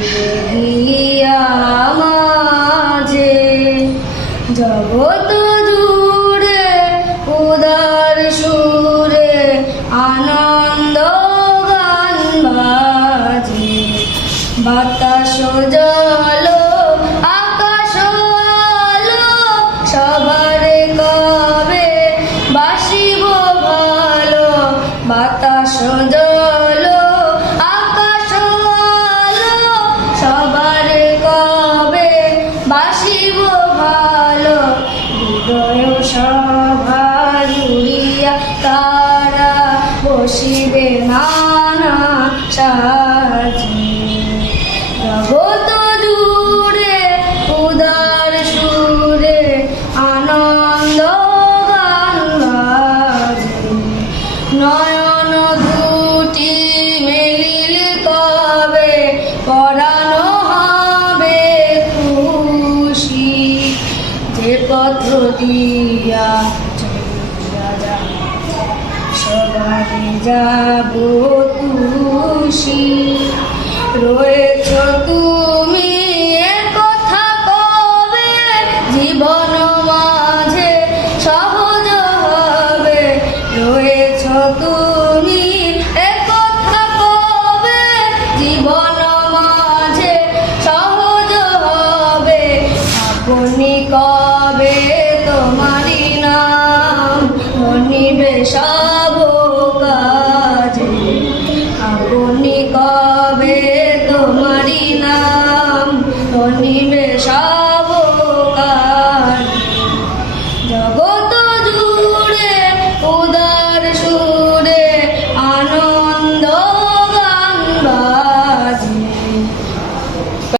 দেহিয়া মাঝে জগৎ জুড়ে উদার সুরে আনন্দ গান বাজে। বাতাস জল আকাশ আলো সবার কবে বাসিব ভালো। বাতাস জল আকাশ আলো সবার কবে বাসিব ভালো। হৃদয় সভা জুড়িয়া তারা বসিবে নানা সাজি। জগৎ জুড়ে উদার সুরে আনন্দ গান বাজে। নয়ন দুটি মেলিল কবে পরানো হবে খুশি। যে পথ দিয়া চলিয়া যাব সবাই যাব খুশি। রয়েছ তুমি